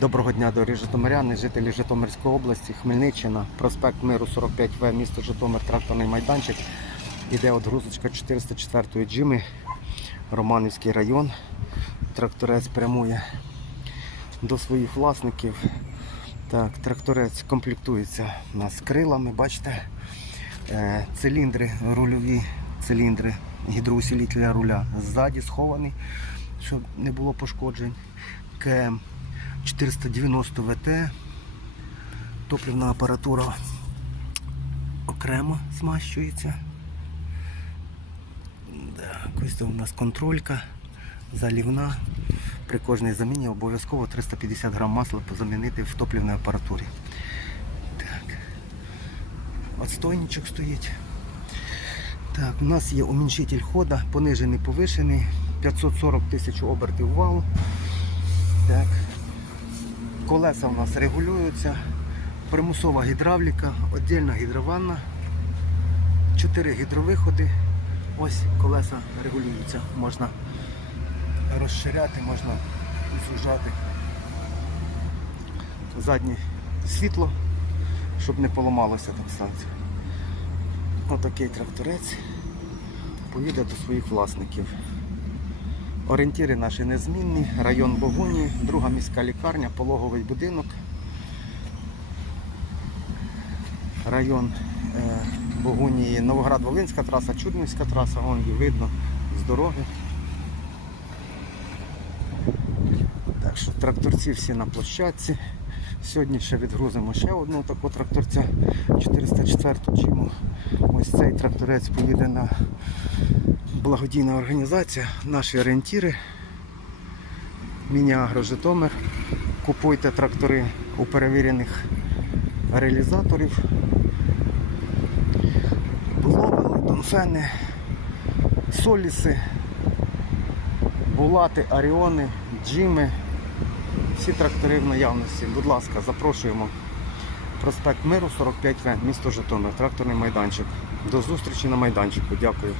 Доброго дня, дорогі житомиряни, жителі Житомирської області, Хмельниччина, проспект Миру 45В, місто Житомир, тракторний майданчик. Іде отгрузочка 404-ї джими, Романівський район. Тракторець прямує до своїх власників. Так, тракторець комплектується у нас крилами, бачите, Е, циліндри, рульові циліндри гідроусилителя руля ззаді сховані, щоб не було пошкоджень. КМ 490 ВТ. Топливна апаратура окремо змащується. Так, ось це у нас контролька, залівна. При кожній заміні обов'язково 350 грам масла замінити в топливній апаратурі. Так. Отстойничок стоїть. Так, у нас є уміншитель хода, понижений, повишений, 540 тисяч обертів валу. Так. Колеса у нас регулюються, примусова гідравліка, віддільна гідрованна, 4 гідровиходи. Ось колеса регулюються. Можна розширяти, можна зужати. Заднє світло, щоб не поламалося так станція. Отакий тракторець поїде до своїх власників. Орієнтири наші незмінні. Район Богуні, друга міська лікарня, пологовий будинок. Район е, Богунії, Новоград-Волинська траса, Чуднівська траса, вон її видно з дороги. Так що тракторці всі на площадці. Сьогодні ще відгрузимо ще одного такого тракторця 404 чиму. Ось цей тракторець поїде на благодійна організація, наші орієнтіри. Міні-Агро Житомир. Купуйте трактори у перевірених реалізаторів. Ловели, Донфени, Соліси, Булати, Аріони, Джими. Всі трактори в наявності. Будь ласка, запрошуємо. Проспект Миру 45В, місто Житомир, тракторний майданчик. До зустрічі на майданчику. Дякую.